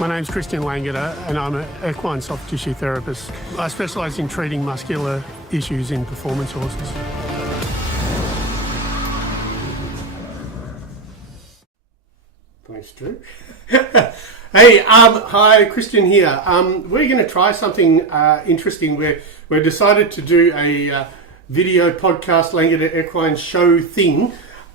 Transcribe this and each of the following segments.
My name's Christian Langeder and I'm an equine soft tissue therapist. I specialise in treating muscular issues in performance horses. Thanks, Drew. Hey, hi, Christian here. We're going to try something interesting. We've decided to do a video podcast, Langeder Equine Show thing.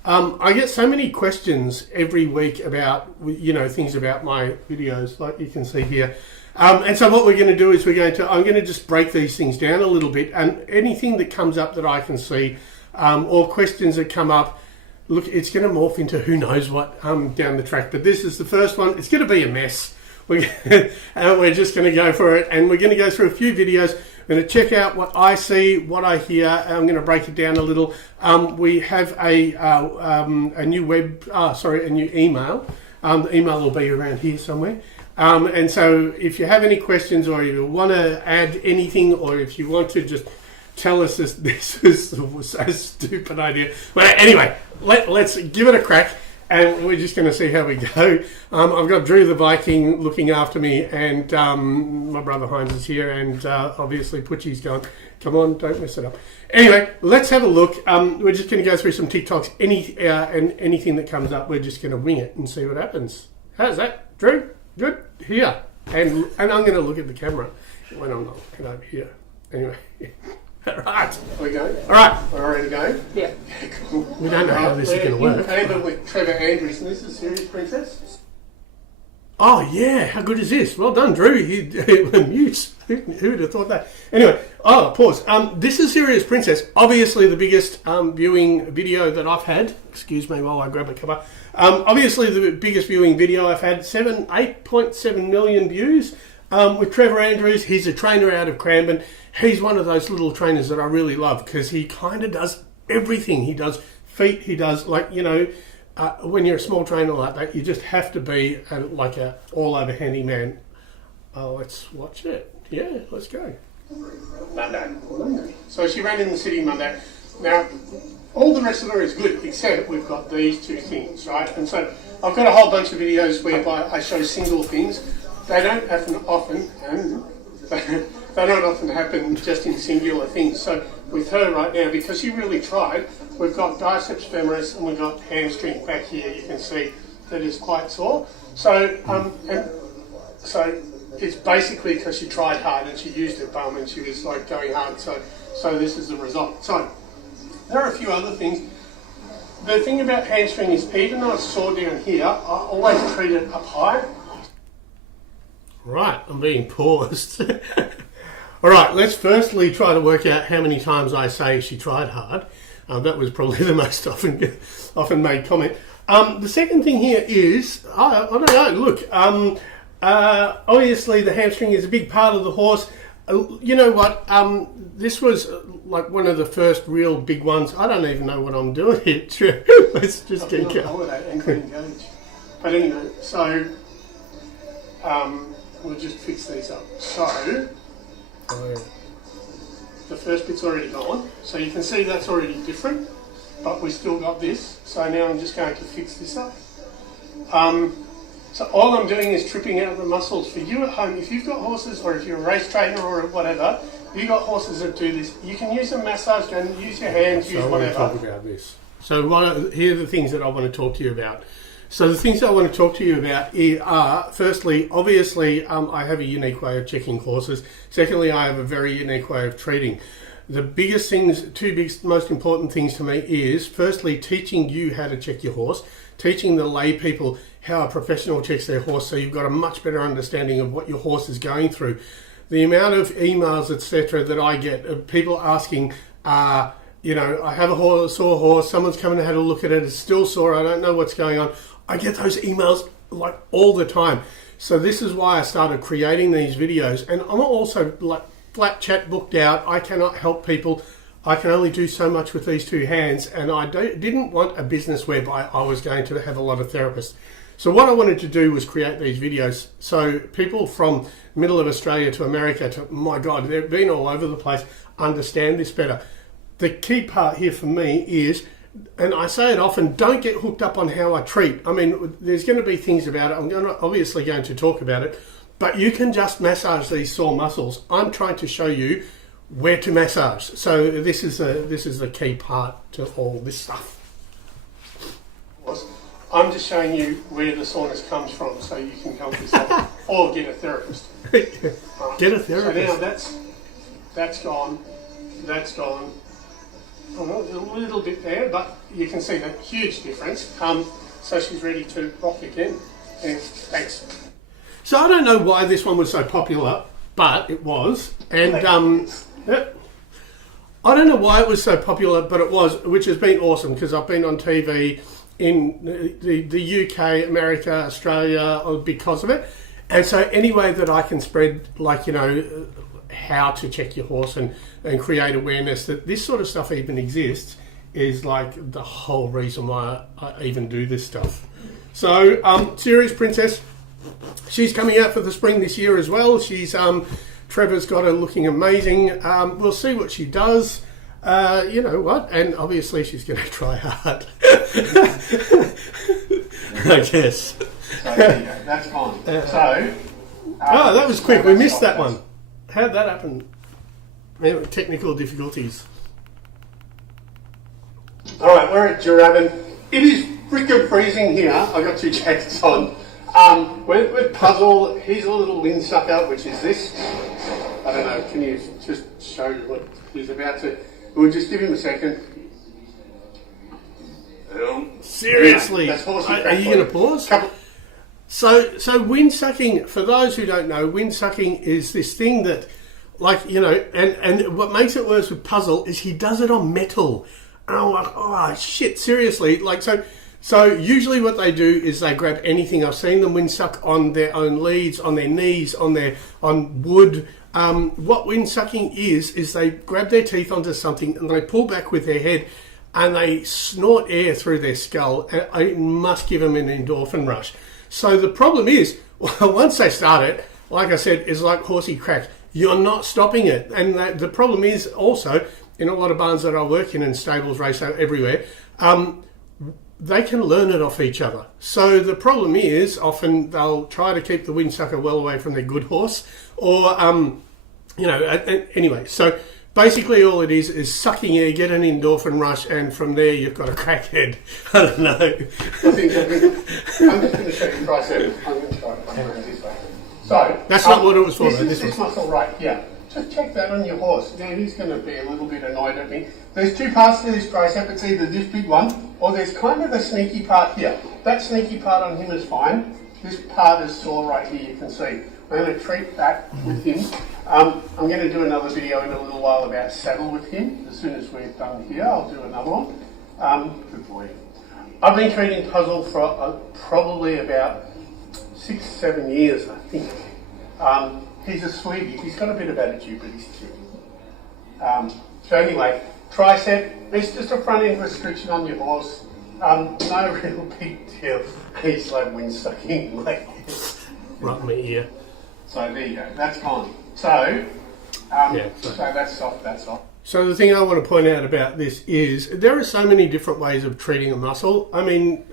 I get so many questions every week about, things about my videos, like you can see here. And so what we're going to do is I'm going to just break these things down a little bit, and anything that comes up that I can see, or questions that come up, look, it's going to morph into who knows what down the track. But this is the first one. It's going to be a mess. We're just going to go for it, and we're going to go through a few videos. I'm going to check out what I see, what I hear. I'm going to break it down a little. We have a new a new email. The email will be around here somewhere. And so if you have any questions, or you want to add anything, or if you want to just tell us this was a stupid idea. Well, anyway, let's give it a crack. And we're just going to see how we go. I've got Drew the Viking looking after me, and my brother Heinz is here, and obviously Putchi's gone. Come on, don't mess it up. Anyway, let's have a look. We're just going to go through some TikToks. And anything that comes up, we're just going to wing it and see what happens. How's that, Drew? Good? Here. And I'm going to look at the camera when I'm not looking over here. Anyway. All right. Are we going? All right. We're ready to go? Yeah. Cool. We don't know how this is going to work. We're in with Trevor Andrews, and this is Serious Princess. Oh, yeah. How good is this? Well done, Drew. He mutes. Who would have thought that? Anyway, pause. This is Serious Princess. Obviously the biggest viewing video that I've had. Excuse me while I grab a cover. Obviously the biggest viewing video I've had. 8.7 million views. With Trevor Andrews. He's a trainer out of Cranbourne. He's one of those little trainers that I really love because he kind of does everything. He does feet, he does when you're a small trainer like that, you just have to be like a all-over handyman. Let's watch it. Yeah, let's go. Monday. So she ran in the city Monday. Now, all the rest of her is good, except we've got these two things, right? And so I've got a whole bunch of videos whereby I show single things. They don't often happen just in singular things. So with her right now, because she really tried, we've got biceps femoris and we've got hamstring back here. You can see that is quite sore. So so it's basically because she tried hard and she used her bum and she was like going hard. So this is the result. So there are a few other things. The thing about hamstring is, even though it's sore down here, I always treat it up high. Right, I'm being paused. All right, let's firstly try to work out how many times I say she tried hard. That was probably the most often made comment. The second thing here is, I don't know, look, obviously the hamstring is a big part of the horse. You know what, this was like one of the first real big ones. I don't even know what I'm doing here. Let's just get going. But anyway, so we'll just fix these up. So the first bit's already gone, so you can see that's already different, but we still got this. So now I'm just going to fix this up. So all I'm doing is tripping out the muscles. For you at home, if you've got horses, or if you're a race trainer or whatever, you've got horses that do this. You can use a massage gun, use your hands, use whatever. So I want to talk about this. So here are the things that I want to talk to you about. So the things I want to talk to you about are, firstly, obviously, I have a unique way of checking horses. Secondly, I have a very unique way of treating. The biggest things, most important things to me is, firstly, teaching you how to check your horse, teaching the lay people how a professional checks their horse, so you've got a much better understanding of what your horse is going through. The amount of emails, etc., that I get of people asking, I have a sore horse, someone's come and had a look at it, it's still sore, I don't know what's going on. I get those emails like all the time. So this is why I started creating these videos. And I'm also like flat chat booked out. I cannot help people. I can only do so much with these two hands. And I didn't want a business whereby I was going to have a lot of therapists. So what I wanted to do was create these videos. So people from middle of Australia to America to, my God, they've been all over the place, understand this better. The key part here for me is and I say it often, don't get hooked up on how I treat. I mean, there's going to be things about it. I'm obviously going to talk about it, but you can just massage these sore muscles. I'm trying to show you where to massage. So this is the key part to all this stuff. I'm just showing you where the soreness comes from, so you can help yourself or get a therapist. Get a therapist. So now that's gone. That's gone. Oh, a little bit there, but you can see the huge difference. So she's ready to rock again. And thanks. So I don't know why this one was so popular, but it was. And I don't know why it was so popular, but it was, which has been awesome because I've been on TV in the UK, America, Australia because of it. And so any way that I can spread, like, you know, how to check your horse and create awareness that this sort of stuff even exists is like the whole reason why I even do this stuff. So Serious Princess, she's coming out for the spring this year as well. She's Trevor's got her looking amazing. We'll see what she does. You know what? And obviously she's going to try hard. I guess. So there you go. That's gone. Oh, that was quick. We missed that one. How'd that happen? Technical difficulties. Alright, we're at Jurabbin. It is freaking freezing here. I've got 2 jackets on. With Puzzle, he's a little windsucker, which is this. I don't know, can you just show you what he's about to... We'll just give him a second. Seriously? Yeah, are you going to pause? So wind sucking, for those who don't know, wind sucking is this thing that, like, you know, and what makes it worse with Puzzle is he does it on metal. And I'm like, oh shit, seriously. Like, so usually what they do is they grab anything. I've seen them wind suck on their own leads, on their knees, on wood. What wind sucking is they grab their teeth onto something and they pull back with their head and they snort air through their skull, and it must give them an endorphin rush. So the problem is, once they start it, like I said, it's like horsey crack. You're not stopping it. And the problem is also, in a lot of barns that I work in and stables, race out everywhere, they can learn it off each other. So the problem is, often they'll try to keep the windsucker well away from their good horse, or, you know, anyway, so basically all it is sucking air, get an endorphin rush, and from there you've got a crackhead. I don't know. I'm just going to show you tricep. I'm going to try it this way. So that's not what it was for. This muscle right here. Just check that on your horse. Now he's going to be a little bit annoyed at me. There's 2 parts to this tricep. It's either this big one or there's kind of a sneaky part here. That sneaky part on him is fine. This part is sore right here, you can see. I'm going to treat that with him. I'm going to do another video in a little while about saddle with him. As soon as we're done here, I'll do another one. Good boy. I've been treating Puzzle for probably about 6-7 years, I think. He's a sweetie. He's got a bit of attitude, but he's cute. So anyway, tricep, it's just a front end restriction on your horse. No real big deal. He's like wind sucking like this. Right in my ear. So there you go, that's gone. So that's soft, that's off. So the thing I want to point out about this is there are so many different ways of treating a muscle. I mean,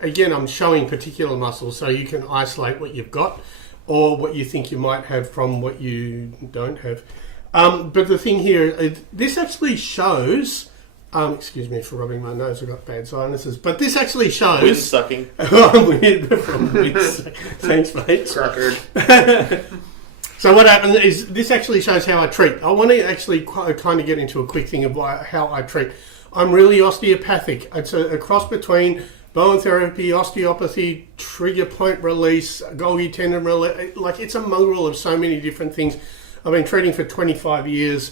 again, I'm showing particular muscles so you can isolate what you've got or what you think you might have from what you don't have. But the thing here, this actually shows... excuse me for rubbing my nose, I've got bad sinuses. But this actually shows... Wind sucking. Thanks, mate. Crackered. So what happens is this actually shows how I treat. I want to actually kind of get into a quick thing of how I treat. I'm really osteopathic. It's a cross between bone therapy, osteopathy, trigger point release, Golgi tendon release. Like, it's a mongrel of so many different things. I've been treating for 25 years.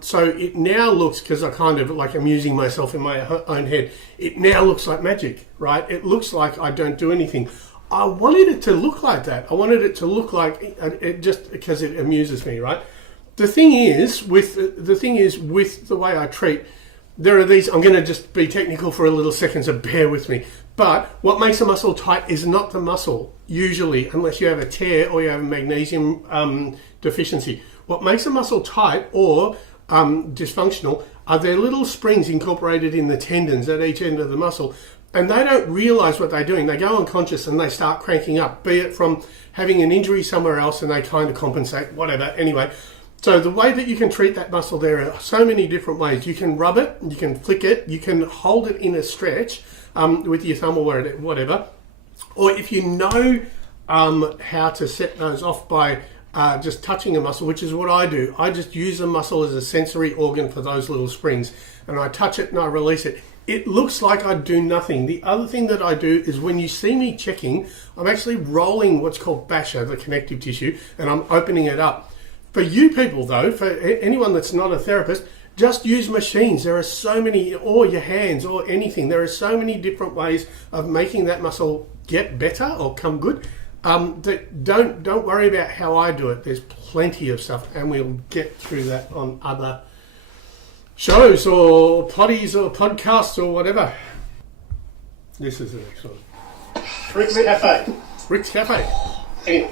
So it now looks, because I kind of like amusing myself in my own head, it now looks like magic, right? It looks like I don't do anything. I wanted it to look like that. I wanted it to look like it just because it amuses me, right? The thing is with the way I treat, there are these. I'm going to just be technical for a little second, so bear with me. But what makes a muscle tight is not the muscle usually, unless you have a tear or you have a magnesium deficiency. What makes a muscle tight or dysfunctional they're little springs incorporated in the tendons at each end of the muscle, and they don't realise what they're doing. They go unconscious and they start cranking up, be it from having an injury somewhere else and they kind of compensate, whatever. Anyway, so the way that you can treat that muscle, there are so many different ways. You can rub it, you can flick it, you can hold it in a stretch with your thumb or whatever. Or if you know how to set those off by just touching a muscle, which is what I do. I just use a muscle as a sensory organ for those little springs, and I touch it and I release it. It looks like I do nothing. The other thing that I do is when you see me checking, I'm actually rolling what's called fascia, the connective tissue, and I'm opening it up. For you people though, for anyone that's not a therapist, just use machines. There are so many, or your hands or anything. There are so many different ways of making that muscle get better or come good. Don't worry about how I do it. There's plenty of stuff, and we'll get through that on other shows or potties or podcasts or whatever. This is the next one. Rick's Cafe. Rick's Cafe. Anyway,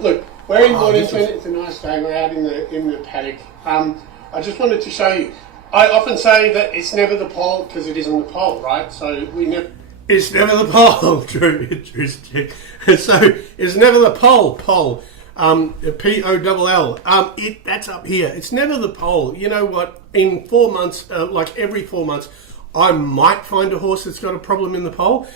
look, we're in Mornington. It's a nice day. We're out in the paddock. I just wanted to show you. I often say that it's never the pole because it isn't the pole, right? So we never. It's never the pole, Drew. So it's never the pole. P-O-L-L. That's up here. It's never the pole. You know what? In 4 months, like every 4 months, I might find a horse that's got a problem in the pole.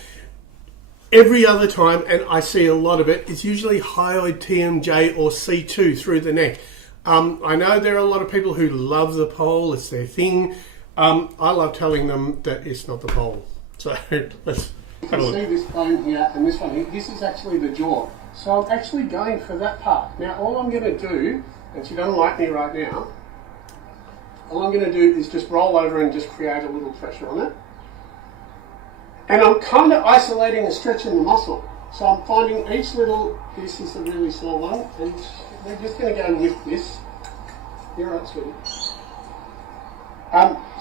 Every other time, and I see a lot of it, it's usually hyoid TMJ or C2 through the neck. I know there are a lot of people who love the pole. It's their thing. I love telling them that it's not the pole. So let's have a look. You can see this bone here and this one here. This is actually the jaw. So I'm actually going for that part. Now all I'm going to do, and she doesn't like me right now, all I'm going to do is just roll over and just create a little pressure on it. And I'm kind of isolating and stretching the muscle. So I'm finding each little, this is a really small one, and we're just going to go and lift this. You're right, sweetie.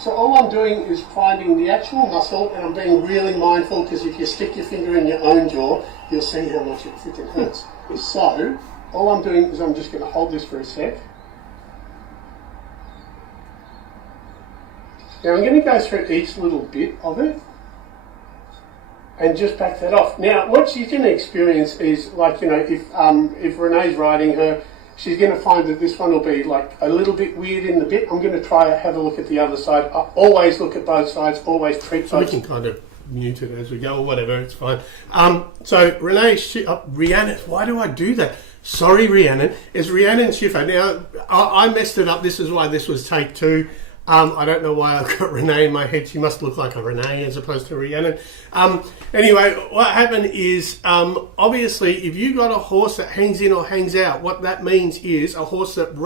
So all I'm doing is finding the actual muscle, and I'm being really mindful, because if you stick your finger in your own jaw, you'll see how much it freaking hurts. So all I'm doing is I'm just going to hold this for a sec. Now I'm going to go through each little bit of it and just back that off. Now what you're going to experience is, like, you know, if Renee's riding her, she's going to find that this one will be like a little bit weird in the bit. I'm going to try to have a look at the other side. I always look at both sides, always treat both. So we can kind of mute it as we go or whatever, it's fine. So Renee, Rhiannon, why do I do that? Sorry, Rhiannon. It's Rhiannon Schiffer. Now, I messed it up. This is why this was take 2. I don't know why I've got Renee in my head. She must look like a Renee as opposed to Rhiannon. Anyway, what happened is, obviously, if you got a horse that hangs in or hangs out, what that means is a horse that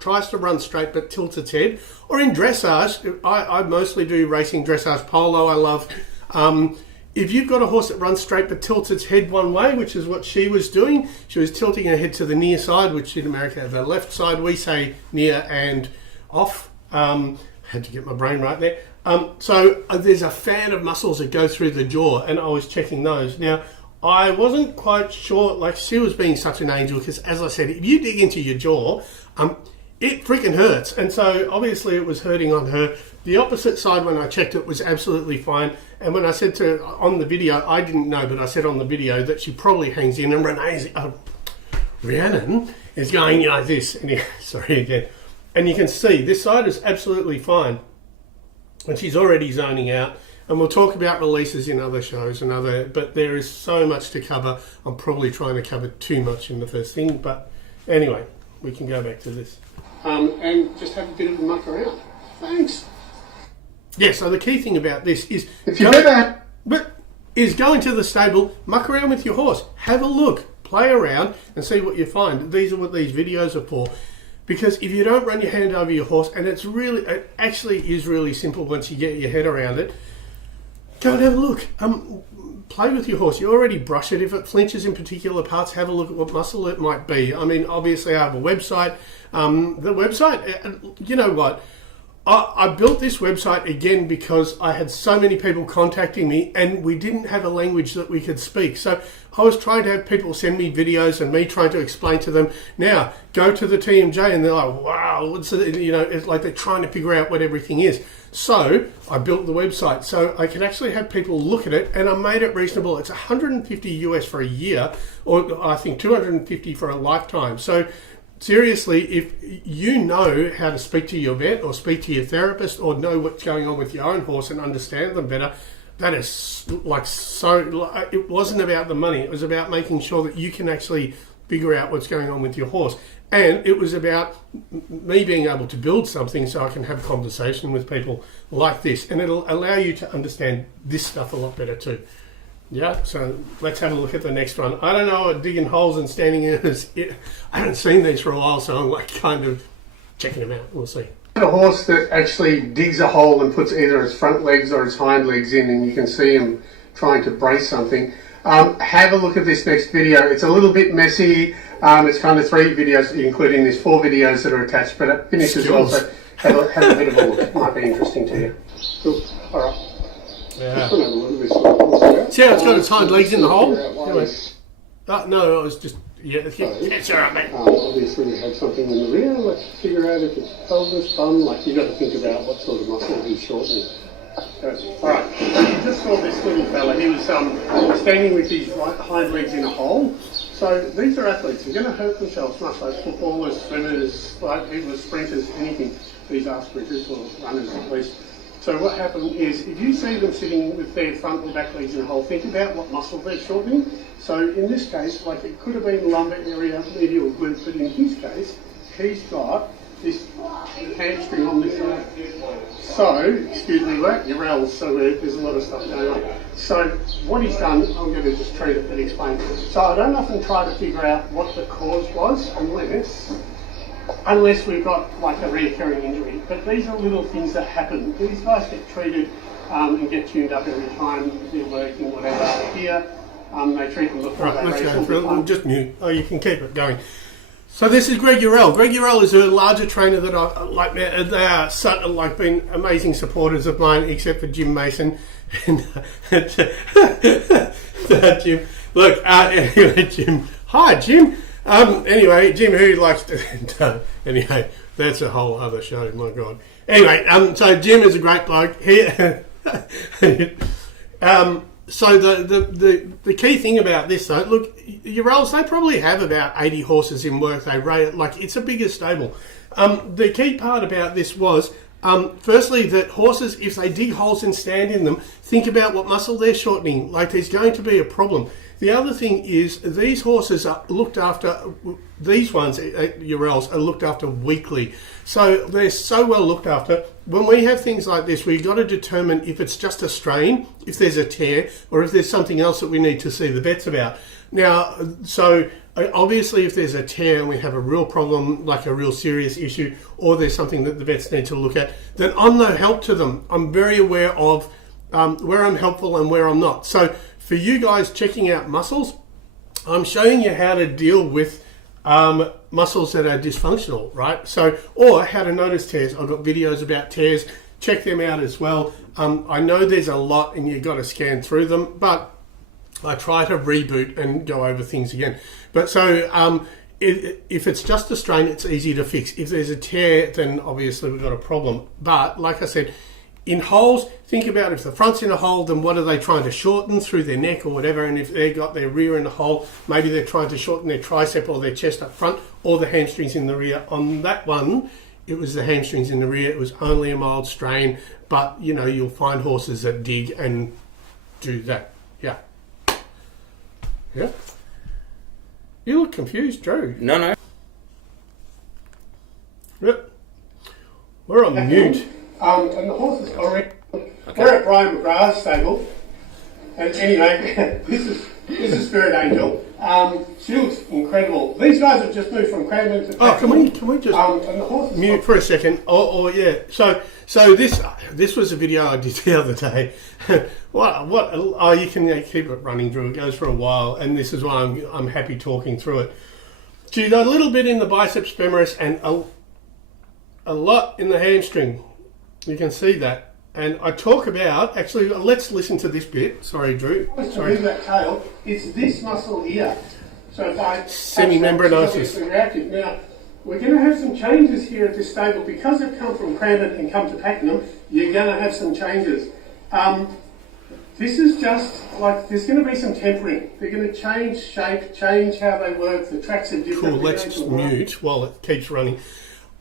tries to run straight but tilts its head. Or in dressage, I mostly do racing dressage, polo I love. If you've got a horse that runs straight but tilts its head one way, which is what she was doing, she was tilting her head to the near side, which in America is the left side. We say near and off. Had to get my brain right there. So there's a fan of muscles that go through the jaw, and I was checking those. Now, I wasn't quite sure, like, she was being such an angel, because as I said, if you dig into your jaw, it freaking hurts. And so obviously it was hurting on her. The opposite side, when I checked it, was absolutely fine. And when I said to her on the video, I didn't know, but I said on the video that she probably hangs in, and Rhiannon is going like this. And sorry again. And you can see this side is absolutely fine. And she's already zoning out. And we'll talk about releases in other shows but there is so much to cover. I'm probably trying to cover too much in the first thing. But anyway, we can go back to this. And just have a bit of a muck around. Thanks. Yeah, so the key thing about this is go into the stable, muck around with your horse, have a look, play around and see what you find. These are what these videos are for. Because if you don't run your hand over your horse, and it actually is really simple once you get your head around it, go and have a look. Play with your horse. You already brush it. If it flinches in particular parts, have a look at what muscle it might be. I mean, obviously I have a website. The website, you know what? I built this website again because I had so many people contacting me and we didn't have a language that we could speak. So I was trying to have people send me videos and me trying to explain to them, now go to the TMJ, and they're like, wow, it's like they're trying to figure out what everything is. So I built the website so I could actually have people look at it, and I made it reasonable. It's $150 US for a year, or I think $250 for a lifetime. So seriously, if you know how to speak to your vet or speak to your therapist or know what's going on with your own horse and understand them better, that is it wasn't about the money. It was about making sure that you can actually figure out what's going on with your horse. And it was about me being able to build something so I can have a conversation with people like this. And it'll allow you to understand this stuff a lot better too. Yeah, so let's have a look at the next one. I don't know what digging holes and standing in is. I haven't seen these for a while, so I'm like kind of checking them out. We'll see. A horse that actually digs a hole and puts either its front legs or its hind legs in, and you can see him trying to brace something. Have a look at this next video. It's a little bit messy. It's kind of 3 videos, including these 4 videos that are attached, but it finishes well, so have a bit of a look. It might be interesting to you. Cool. All right. Yeah. See how it's got its hind legs in the hole? Anyway. No, it was just... Yeah, it's all right, mate. Obviously, we have something in the rear. Let's figure out if it's pelvis, bum. Like, you've got to think about what sort of muscle he's shortening. All right. You just saw this little fella. He was standing with his hind legs in a hole. So these are athletes. They're going to hurt themselves, much like footballers, swimmers, like people, sprinters, anything. These are sprinters or runners at least. So what happened is, if you see them sitting with their front or back legs in a hole, think about what muscle they're shortening. So in this case, like it could have been lumbar area, medial glute, but in his case, he's got this hamstring on this side. So, excuse me, your L's, so there's a lot of stuff going on. So what he's done, I'm going to just treat it and explain. So I don't often try to figure out what the cause was unless we've got like a recurring injury. But these are little things that happen. These guys get treated and get tuned up every time they're working, whatever. Here, they treat them before they race. Let's go. Just mute. Oh, you can keep it going. So this is Greg Urell. Greg Urell is a larger trainer that I like. They are been amazing supporters of mine, except for Jim Mason. And Jim, look. Anyway, Jim. Hi, Jim. Anyway, Jim, who likes to... anyway, that's a whole other show, my God. Anyway, so Jim is a great bloke. So the key thing about this, though, look, Urells, they probably have about 80 horses in work. They rate, like, it's a bigger stable. The key part about this was, firstly, that horses, if they dig holes and stand in them, think about what muscle they're shortening. Like, there's going to be a problem. The other thing is these horses are looked after, these ones, Urells, are looked after weekly. So they're so well looked after. When we have things like this, we've got to determine if it's just a strain, if there's a tear, or if there's something else that we need to see the vets about. Now, so obviously if there's a tear and we have a real problem, like a real serious issue, or there's something that the vets need to look at, then I'm no help to them. I'm very aware of where I'm helpful and where I'm not. So for you guys checking out muscles, I'm showing you how to deal with muscles that are dysfunctional, right? So, or how to notice tears. I've got videos about tears. Check them out as well. I know there's a lot and you've got to scan through them, but I try to reboot and go over things again. But so if it's just a strain, it's easy to fix. If there's a tear, then obviously we've got a problem. But like I said, in holes, think about if the front's in a hole, then what are they trying to shorten through their neck or whatever? And if they've got their rear in a hole, maybe they're trying to shorten their tricep or their chest up front or the hamstrings in the rear. On that one, it was the hamstrings in the rear. It was only a mild strain, but you know, you'll find horses that dig and do that. Yeah. Yeah. You look confused, Drew. No. Yep. We're on mute. And the horses already. We're at Brian McGrath's stable, and anyway, this is Spirit Angel. She looks incredible. These guys have just moved from Cranbourne to. Oh, can we just and the horses mute for a second? Oh yeah. So this was a video I did the other day. What? Oh, you can keep it running, Drew. It goes for a while, and this is why I'm happy talking through it. She got a little bit in the biceps femoris and a lot in the hamstring. You can see that. And I talk about, actually, let's listen to this bit. Sorry, Drew. Sorry. To move that tail, it's this muscle here. So if I semi-membranosus. Now, we're going to have some changes here at this stable. Because they've come from Cranbourne and come to Pakenham, you're going to have some changes. This is just like, there's going to be some tempering. They're going to change shape, change how they work. The tracks are different. Cool, let's just mute while it keeps running.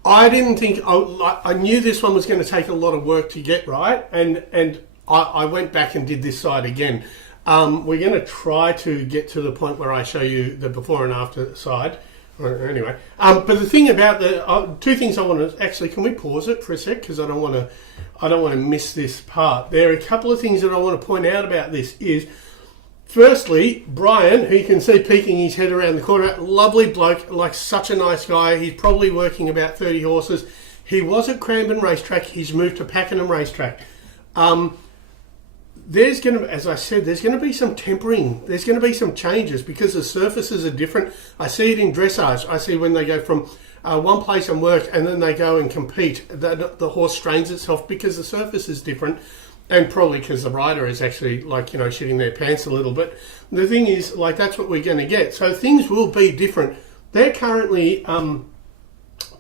I didn't think, I knew this one was going to take a lot of work to get right, and I went back and did this side again. We're going to try to get to the point where I show you the before and after side. Anyway, but the thing about the two things I want to actually, can we pause it for a sec, because I don't want to miss this part. There are a couple of things that I want to point out about this. Is firstly, Brian, who you can see peeking his head around the corner, lovely bloke, like such a nice guy. He's probably working about 30 horses. He was at Cranbourne Racetrack. He's moved to Pakenham Racetrack. There's going to, as I said, there's going to be some tempering. There's going to be some changes because the surfaces are different. I see it in dressage. I see when they go from one place and work and then they go and compete, the horse strains itself because the surface is different, and probably because the rider is actually, like, you know, shitting their pants a little bit. The thing is, like, that's what we're going to get. So things will be different. They're currently,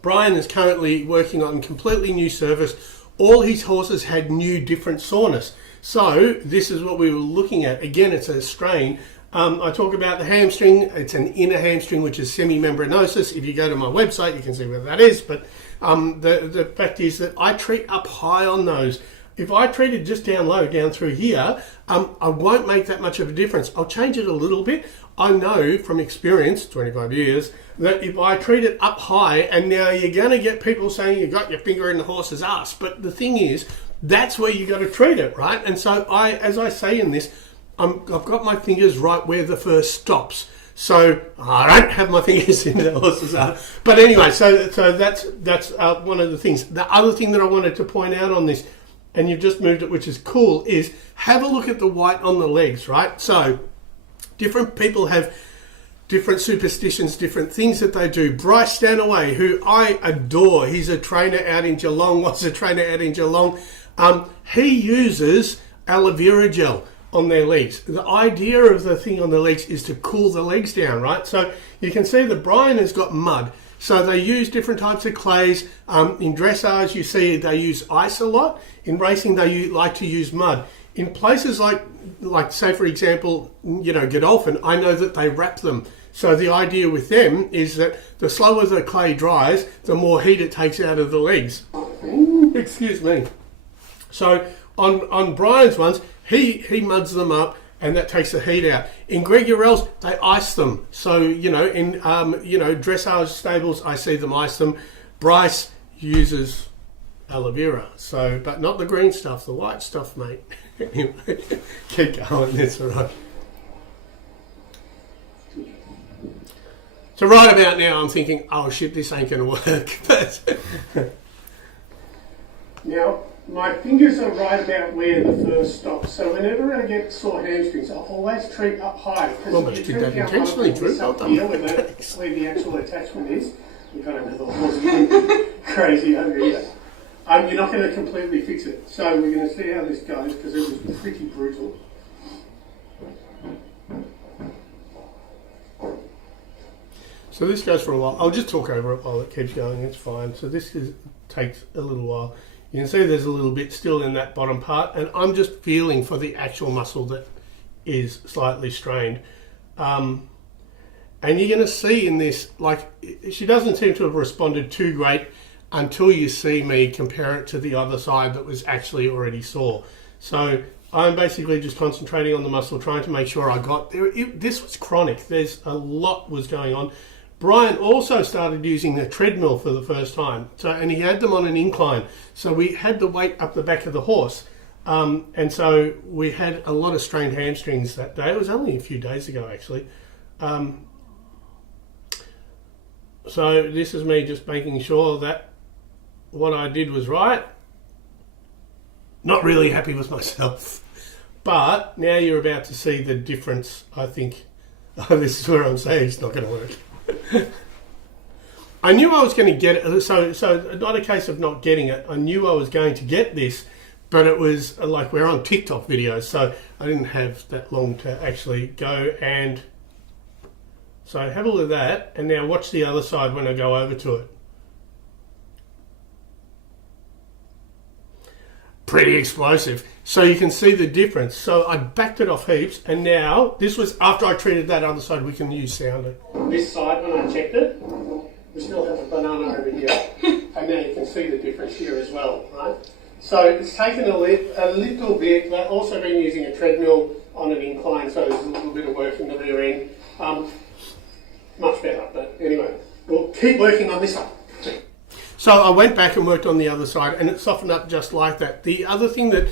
Brian is currently working on completely new surface. All his horses had new different soreness. So this is what we were looking at. Again, it's a strain. I talk about the hamstring. It's an inner hamstring, which is semi-membranosus. If you go to my website, you can see where that is. But the fact is that I treat up high on those. If I treat it just down low, down through here, I won't make that much of a difference. I'll change it a little bit. I know from experience, 25 years, that if I treat it up high, and now you're going to get people saying you got your finger in the horse's ass. But the thing is, that's where you got to treat it, right? And so as I say in this, I've got my fingers right where the first stops. So I don't have my fingers in the horse's ass. But anyway, so that's one of the things. The other thing that I wanted to point out on this, and you've just moved it, which is cool, is have a look at the white on the legs, right? So different people have different superstitions, different things that they do. Bryce Stanaway, who I adore, he's a trainer out in Geelong, was a trainer out in Geelong. He uses aloe vera gel on their legs. The idea of the thing on the legs is to cool the legs down, right? So you can see that Brian has got mud. So they use different types of clays. In dressage, you see they use ice a lot. In racing, they like to use mud. In places like say, for example, you know, Godolphin, I know that they wrap them. So the idea with them is that the slower the clay dries, the more heat it takes out of the legs. Excuse me. So on Brian's ones, he muds them up, and that takes the heat out. In Greg Urell's, they ice them. So, you know, in dressage stables, I see them ice them. Bryce uses aloe vera. So, but not the green stuff, the white stuff, mate. Anyway, keep going. That's all right. So right about now, I'm thinking, oh shit, this ain't going to work. But now, my fingers are right about where the first stops. So whenever I get sore hamstrings, I always treat up high. Almost did that intentionally, Drew. Well done. Here where the actual attachment is. You've got another horse crazy over here. You're not going to completely fix it. So we're going to see how this goes, because it was pretty brutal. So this goes for a while. I'll just talk over it while it keeps going. It's fine. So this takes a little while. You can see there's a little bit still in that bottom part, and I'm just feeling for the actual muscle that is slightly strained. And you're going to see in this, like, she doesn't seem to have responded too great until you see me compare it to the other side that was actually already sore. So I'm basically just concentrating on the muscle, trying to make sure I got there. This was chronic. There's a lot was going on. Brian also started using the treadmill for the first time. And he had them on an incline. So we had the weight up the back of the horse. And so we had a lot of strained hamstrings that day. It was only a few days ago, actually. So this is me just making sure that what I did was right. Not really happy with myself. But now you're about to see the difference, I think. This is where I'm saying it's not going to work. I knew I was going to get it. So not a case of not getting it. I knew I was going to get this, but it was like we're on TikTok videos, so I didn't have that long to actually go. And so have a look at that, and now watch the other side when I go over to it. Pretty explosive. So you can see the difference. So I backed it off heaps, and now this was after I treated that other side. We can use sounder. This side, when I checked it, we still have a banana over here, and now you can see the difference here as well, right? So it's taken a little bit. They've also been using a treadmill on an incline, so there's a little bit of work in the rear end. Much better, but anyway, we'll keep working on this one. So I went back and worked on the other side, and it softened up just like that. The other thing that,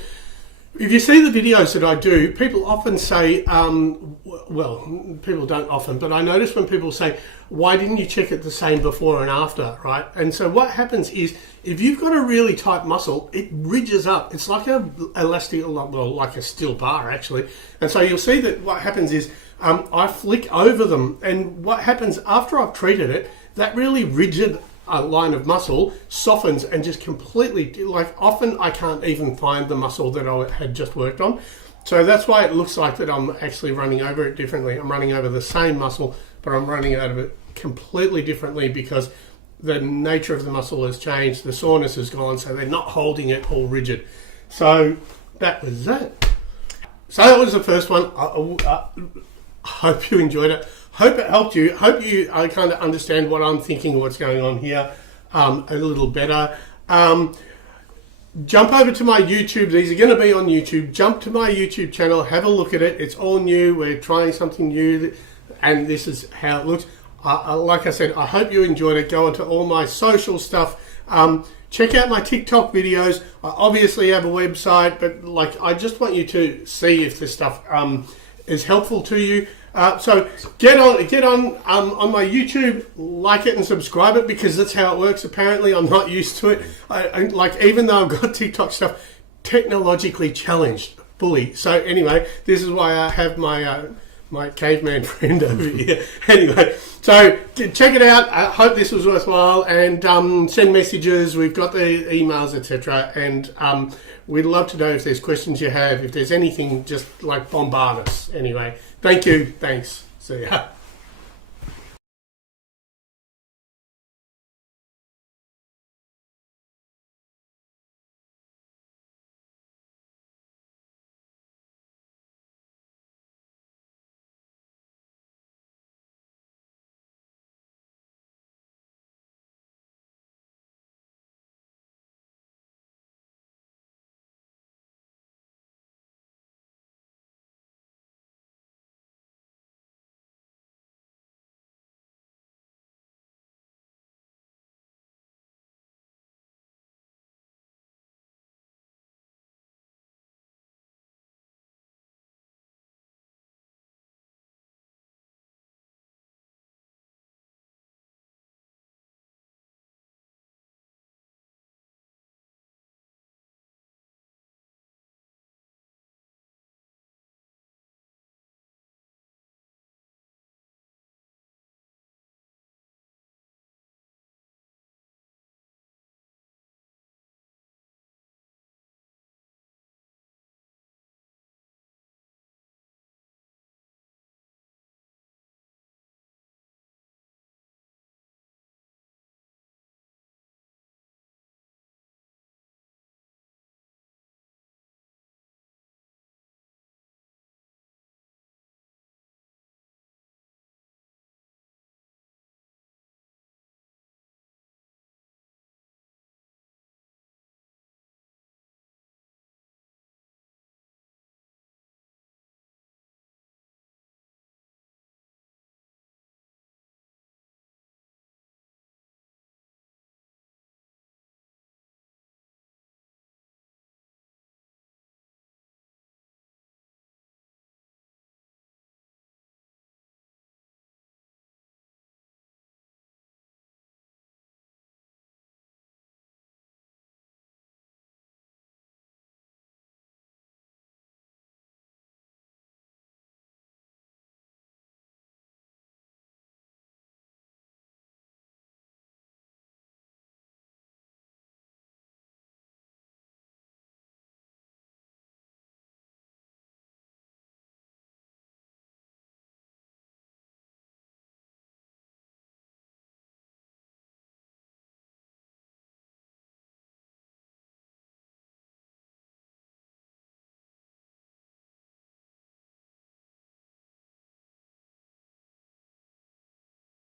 if you see the videos that I do, people often say, well, people don't often, but I notice when people say, why didn't you check it the same before and after, right? And so what happens is, if you've got a really tight muscle, it ridges up. It's like a elastic, well, like a steel bar, actually. And so you'll see that what happens is, I flick over them, and what happens after I've treated it, that really rigid line of muscle softens and just completely, like often I can't even find the muscle that I had just worked on. So that's why it looks like that I'm actually running over it differently. I'm running over the same muscle, but I'm running out of it completely differently because the nature of the muscle has changed, the soreness is gone, so they're not holding it all rigid. So that was that. So that was the first one. I hope you enjoyed it. Hope it helped you. Hope you kind of understand what I'm thinking, what's going on here a little better. Jump over to my YouTube. These are going to be on YouTube. Jump to my YouTube channel. Have a look at it. It's all new. We're trying something new, and this is how it looks. Like I said, I hope you enjoyed it. Go into all my social stuff. Check out my TikTok videos. I obviously have a website, but like I just want you to see if this stuff is helpful to you. So get on my YouTube, like it and subscribe it, because that's how it works. Apparently, I'm not used to it. I like, even though I've got TikTok stuff, technologically challenged fully. So anyway, this is why I have my caveman friend over here. Anyway, so check it out. I hope this was worthwhile, and send messages. We've got the emails, etc. And we'd love to know if there's questions you have. If there's anything, just like bombard us. Anyway, thank you. Thanks. See ya.